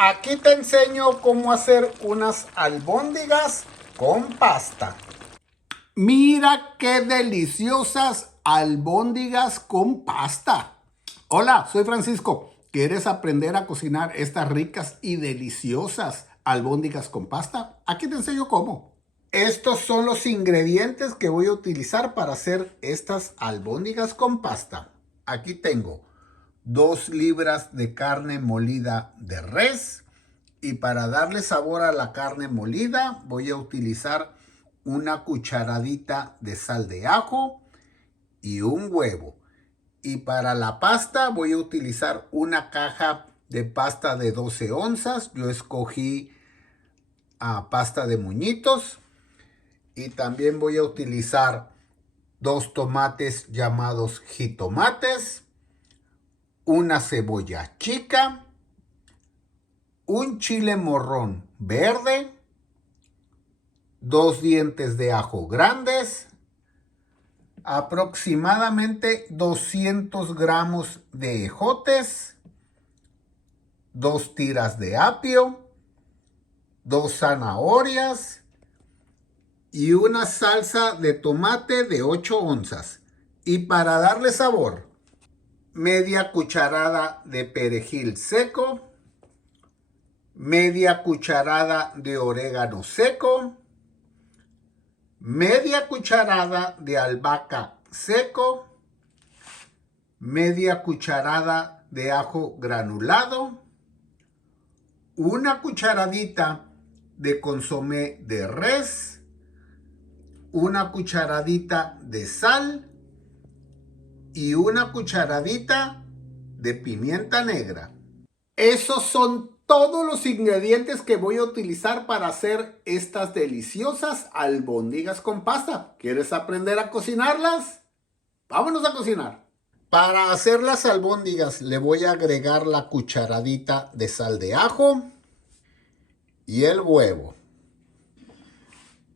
Aquí te enseño cómo hacer unas albóndigas con pasta. Mira qué deliciosas albóndigas con pasta. Hola, soy Francisco. ¿Quieres aprender a cocinar estas ricas y deliciosas albóndigas con pasta? Aquí te enseño cómo. Estos son los ingredientes que voy a utilizar para hacer estas albóndigas con pasta. Aquí tengo 2 libras de carne molida de res, y para darle sabor a la carne molida voy a utilizar una cucharadita de sal de ajo y un huevo. Y para la pasta voy a utilizar una caja de pasta de 12 onzas. Yo escogí pasta de Muñitos. Y también voy a utilizar 2 tomates llamados jitomates, una cebolla chica, un chile morrón verde, 2 dientes de ajo grandes, aproximadamente 200 gramos de ejotes, 2 tiras de apio, 2 zanahorias y una salsa de tomate de 8 onzas. Y para darle sabor, media cucharada de perejil seco, media cucharada de orégano seco, media cucharada de albahaca seco, media cucharada de ajo granulado, una cucharadita de consomé de res, una cucharadita de sal y una cucharadita de pimienta negra. Esos son todos los ingredientes que voy a utilizar para hacer estas deliciosas albóndigas con pasta. ¿Quieres aprender a cocinarlas? Vámonos a cocinar. Para hacer las albóndigas le voy a agregar la cucharadita de sal de ajo y el huevo.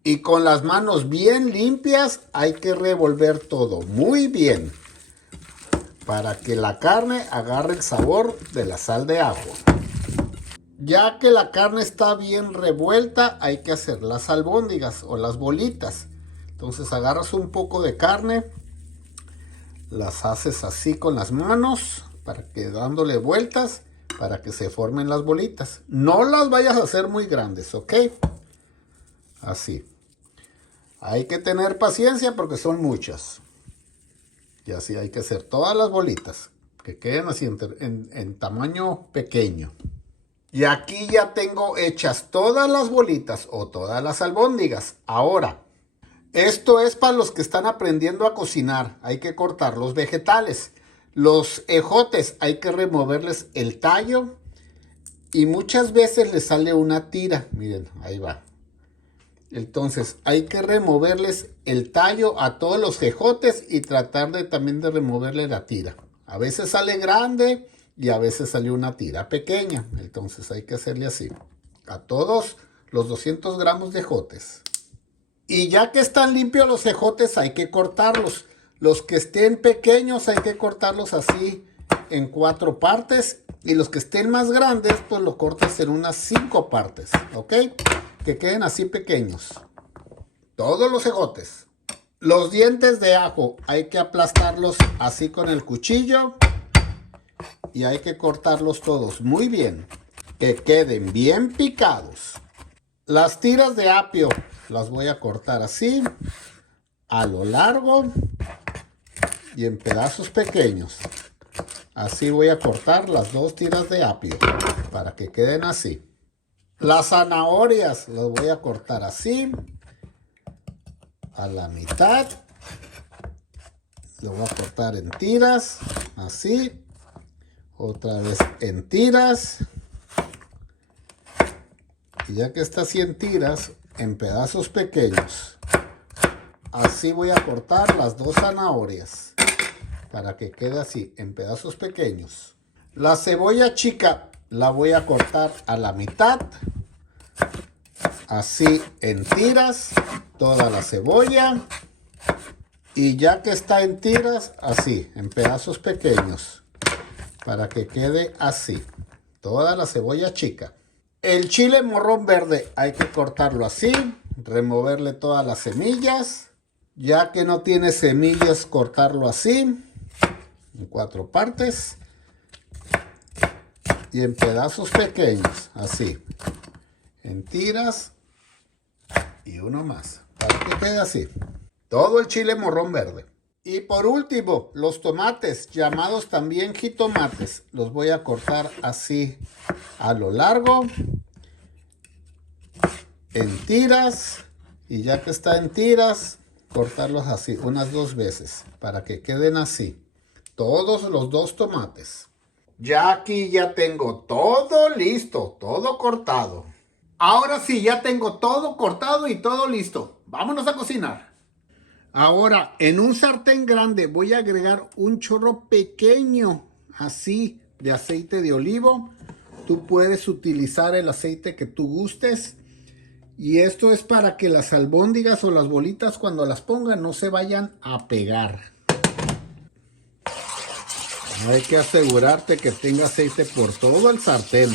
Y con las manos bien limpias hay que revolver todo muy bien para que la carne agarre el sabor de la sal de ajo. Ya que la carne está bien revuelta, hay que hacer las albóndigas o las bolitas. Entonces agarras un poco de carne, las haces así con las manos, para que dándole vueltas, para que se formen las bolitas. No las vayas a hacer muy grandes, ¿ok? Así. Hay que tener paciencia porque son muchas. Y así hay que hacer todas las bolitas, que queden así en tamaño pequeño. Y aquí ya tengo hechas todas las bolitas o todas las albóndigas. Ahora, esto es para los que están aprendiendo a cocinar. Hay que cortar los vegetales. Los ejotes hay que removerles el tallo. Y muchas veces les sale una tira. Miren, ahí va. Entonces hay que removerles el tallo a todos los ejotes y tratar también de removerle la tira. A veces sale grande y a veces sale una tira pequeña. Entonces hay que hacerle así a todos los 200 gramos de ejotes. Y ya que están limpios los ejotes hay que cortarlos. Los que estén pequeños hay que cortarlos así en 4 partes. Y los que estén más grandes pues lo cortas en unas 5 partes. ¿Ok? Que queden así pequeños. Todos los ejotes. Los dientes de ajo hay que aplastarlos así con el cuchillo. Y hay que cortarlos todos muy bien. Que queden bien picados. Las tiras de apio las voy a cortar así. A lo largo. Y en pedazos pequeños. Así voy a cortar las 2 tiras de apio. Para que queden así. Las zanahorias las voy a cortar así, a la mitad. Lo voy a cortar en tiras, así. Otra vez en tiras. Y ya que está así en tiras, en pedazos pequeños. Así voy a cortar las 2 zanahorias, para que quede así, en pedazos pequeños. La cebolla chica la voy a cortar a la mitad. Así en tiras, toda la cebolla. Y ya que está en tiras, así, en pedazos pequeños. Para que quede así. toda la cebolla chica. El chile morrón verde hay que cortarlo así, removerle todas las semillas. Ya que no tiene semillas, cortarlo así, en 4 partes. Y en pedazos pequeños, así. En tiras. Y uno más, para que quede así. Todo el chile morrón verde. Y por último, los tomates, llamados también jitomates. Los voy a cortar así a lo largo. En tiras. Y ya que está en tiras, cortarlos así unas 2 veces para que queden así. Todos los 2 tomates. Ya aquí ya tengo todo listo, todo cortado. Ahora sí, ya tengo todo cortado y todo listo. Vámonos a cocinar. Ahora, en un sartén grande voy a agregar un chorro pequeño, así, de aceite de olivo. Tú puedes utilizar el aceite que tú gustes. Y esto es para que las albóndigas o las bolitas cuando las pongan no se vayan a pegar. Hay que asegurarte que tenga aceite por todo el sartén.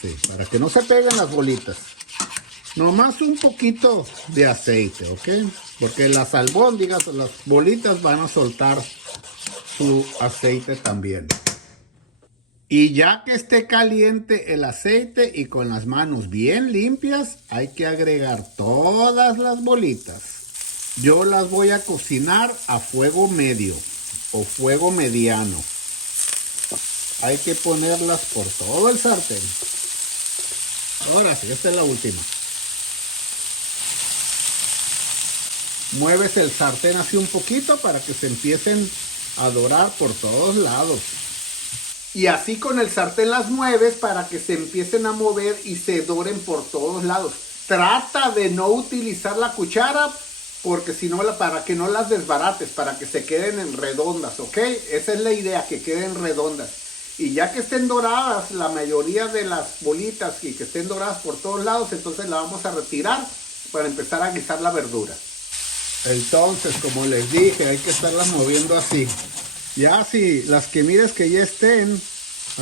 Sí, para que no se peguen las bolitas. Nomás un poquito de aceite, ¿ok? Porque las albóndigas o las bolitas van a soltar su aceite también. Y ya que esté caliente el aceite y con las manos bien limpias, hay que agregar todas las bolitas. Yo las voy a cocinar a fuego medio o fuego mediano. Hay que ponerlas por todo el sartén. Ahora sí, esta es la última. Mueves el sartén así un poquito para que se empiecen a dorar por todos lados. Y así con el sartén las mueves para que se empiecen a mover y se doren por todos lados. Trata de no utilizar la cuchara porque si no, para que no las desbarates, para que se queden en redondas, ¿ok? Esa es la idea, que queden redondas. Y ya que estén doradas la mayoría de las bolitas y que estén doradas por todos lados, entonces la vamos a retirar para empezar a guisar la verdura. Entonces, como les dije, hay que estarlas moviendo así. Ya si las que mires que ya estén,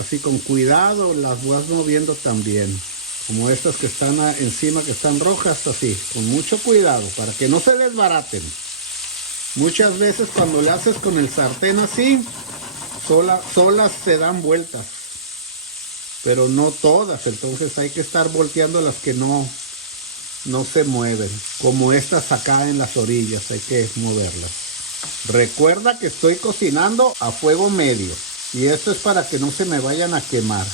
así con cuidado, las vas moviendo también. Como estas que están encima, que están rojas, así, con mucho cuidado, para que no se desbaraten. Muchas veces cuando le haces con el sartén así, solas se dan vueltas, pero no todas. Entonces hay que estar volteando las que no se mueven, como estas acá en las orillas, hay que moverlas. Recuerda que estoy cocinando a fuego medio y esto es para que no se me vayan a quemar.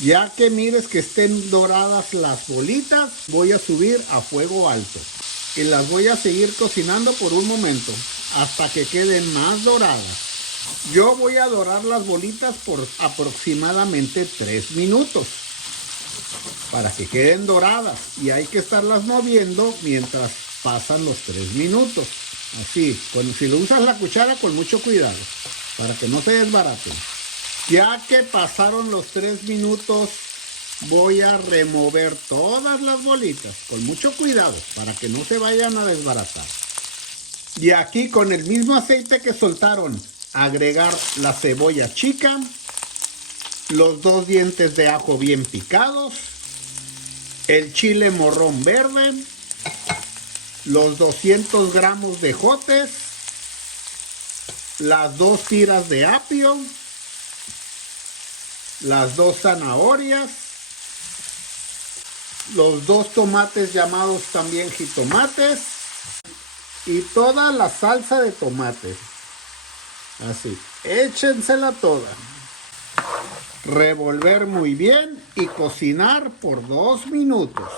Ya que mires que estén doradas las bolitas, voy a subir a fuego alto y las voy a seguir cocinando por un momento hasta que queden más doradas. Yo voy a dorar las bolitas por aproximadamente 3 minutos para que queden doradas y hay que estarlas moviendo mientras pasan los 3 minutos. Así, si lo usas la cuchara, con mucho cuidado para que no se desbaraten. Ya que pasaron los 3 minutos, voy a remover todas las bolitas con mucho cuidado para que no se vayan a desbaratar. Y aquí con el mismo aceite que soltaron, agregar la cebolla chica, los 2 dientes de ajo bien picados, el chile morrón verde, los 200 gramos de ejotes, las 2 tiras de apio, las 2 zanahorias, los 2 tomates llamados también jitomates y toda la salsa de tomates. Así, échensela toda. Revolver muy bien y cocinar por 2 minutos.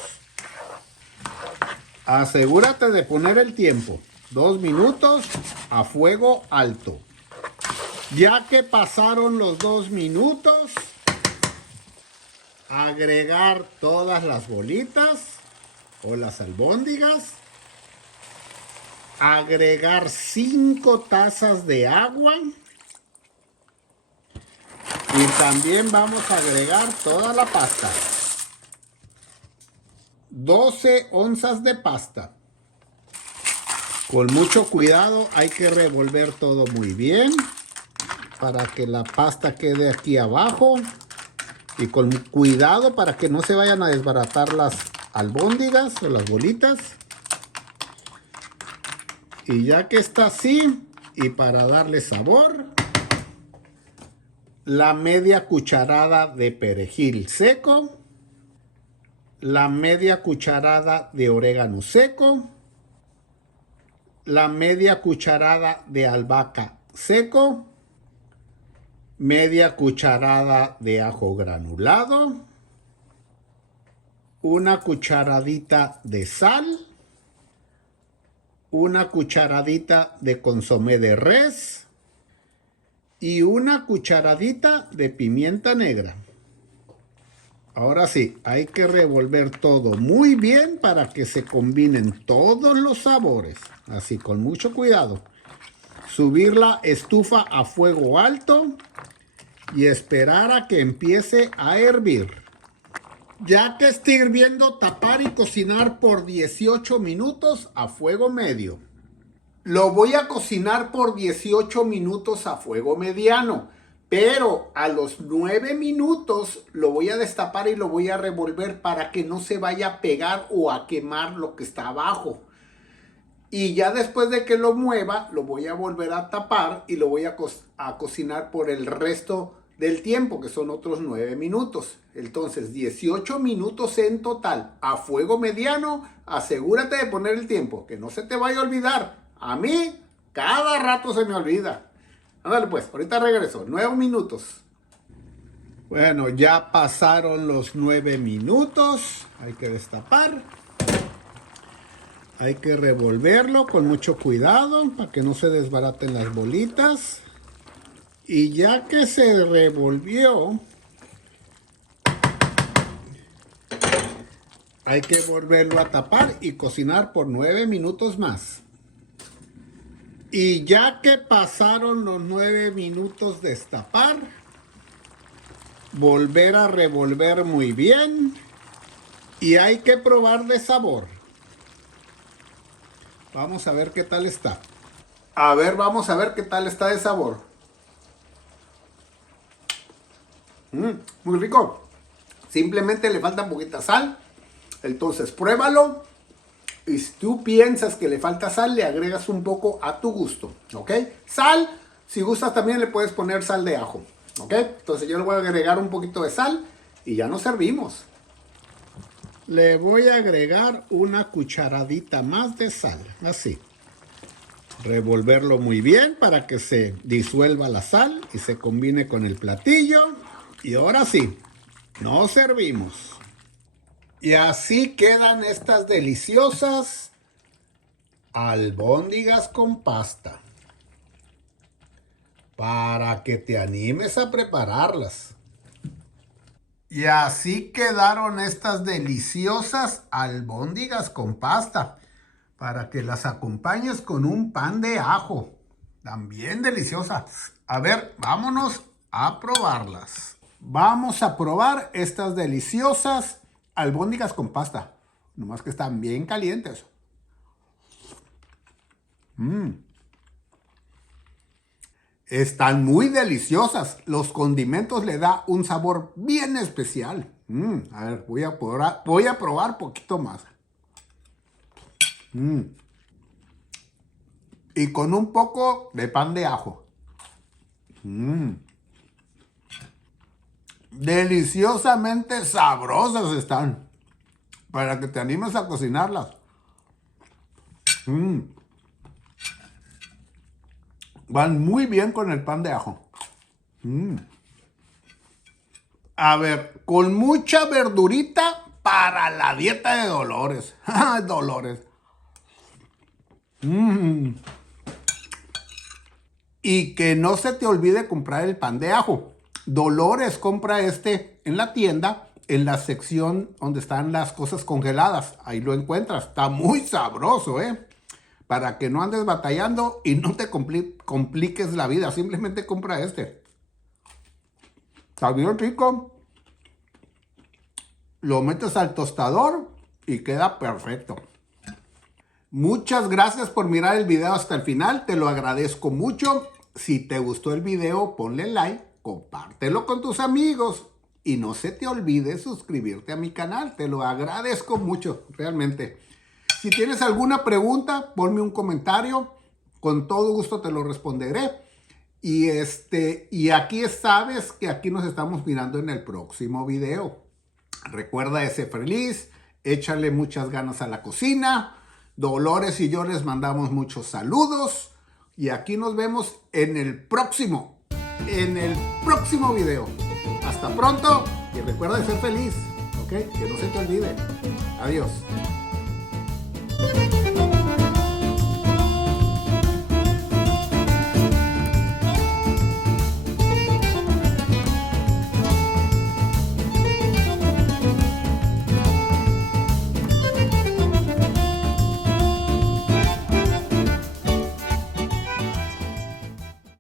Asegúrate de poner el tiempo. 2 minutos a fuego alto. Ya que pasaron los 2 minutos, agregar todas las bolitas o las albóndigas. Agregar 5 tazas de agua. Y también vamos a agregar toda la pasta. 12 onzas de pasta. Con mucho cuidado hay que revolver todo muy bien para que la pasta quede aquí abajo Y con cuidado para que no se vayan a desbaratar las albóndigas o las bolitas. Y ya que está así, y para darle sabor, la media cucharada de perejil seco, la media cucharada de orégano seco, la media cucharada de albahaca seco, media cucharada de ajo granulado, una cucharadita de sal, una cucharadita de consomé de res y una cucharadita de pimienta negra. Ahora sí, hay que revolver todo muy bien para que se combinen todos los sabores. Así, con mucho cuidado. Subir la estufa a fuego alto y esperar a que empiece a hervir. Ya que esté hirviendo, tapar y cocinar por 18 minutos a fuego medio. Lo voy a cocinar por 18 minutos a fuego mediano, pero a los 9 minutos lo voy a destapar y lo voy a revolver para que no se vaya a pegar o a quemar lo que está abajo. Y ya después de que lo mueva, lo voy a volver a tapar y lo voy a cocinar por el resto del tiempo, que son otros 9 minutos. Entonces, 18 minutos en total a fuego mediano. Asegúrate de poner el tiempo, que no se te vaya a olvidar. A mí, cada rato se me olvida. Ándale pues, ahorita regreso. 9 minutos. Bueno, ya pasaron los 9 minutos. Hay que destapar. Hay que revolverlo con mucho cuidado para que no se desbaraten las bolitas. Y ya que se revolvió, hay que volverlo a tapar y cocinar por 9 minutos más. Y ya que pasaron los 9 minutos, destapar, volver a revolver muy bien y hay que probar de sabor. Vamos a ver qué tal está. Vamos a ver qué tal está de sabor. Muy rico. Simplemente le falta poquita sal. Entonces pruébalo. Y si tú piensas que le falta sal, le agregas un poco a tu gusto. ¿Ok? Sal. Si gustas también le puedes poner sal de ajo. ¿Ok? Entonces yo le voy a agregar un poquito de sal. Y ya nos servimos. Le voy a agregar una cucharadita más de sal. Así. Revolverlo muy bien para que se disuelva la sal y se combine con el platillo. Y ahora sí, nos servimos. Y así quedan estas deliciosas albóndigas con pasta. Para que te animes a prepararlas. Y así quedaron estas deliciosas albóndigas con pasta. Para que las acompañes con un pan de ajo. También deliciosas. A ver, vámonos a probarlas. Vamos a probar estas deliciosas albóndigas con pasta. Nomás que están bien calientes. Están muy deliciosas. Los condimentos le da un sabor bien especial. A ver, voy a probar poquito más. Y con un poco de pan de ajo. Deliciosamente sabrosas están. Para que te animes a cocinarlas. Van muy bien con el pan de ajo. A ver, con mucha verdurita para la dieta de Dolores. Dolores. Y que no se te olvide comprar el pan de ajo. Dolores compra este en la tienda, en la sección donde están las cosas congeladas. Ahí lo encuentras. Está muy sabroso, Para que no andes batallando y no te compliques la vida. Simplemente compra este. Está bien rico. Lo metes al tostador y queda perfecto. Muchas gracias por mirar el video hasta el final. Te lo agradezco mucho. Si te gustó el video, ponle like, compártelo con tus amigos. Y no se te olvide suscribirte a mi canal. Te lo agradezco mucho, realmente. Si tienes alguna pregunta, ponme un comentario. Con todo gusto te lo responderé. Y aquí sabes que aquí nos estamos mirando en el próximo video. Recuerda ese feliz. Échale muchas ganas a la cocina. Dolores y yo les mandamos muchos saludos. Y aquí nos vemos en el próximo video. Hasta pronto y recuerda de ser feliz, ¿ok? Que no se te olvide. Adiós.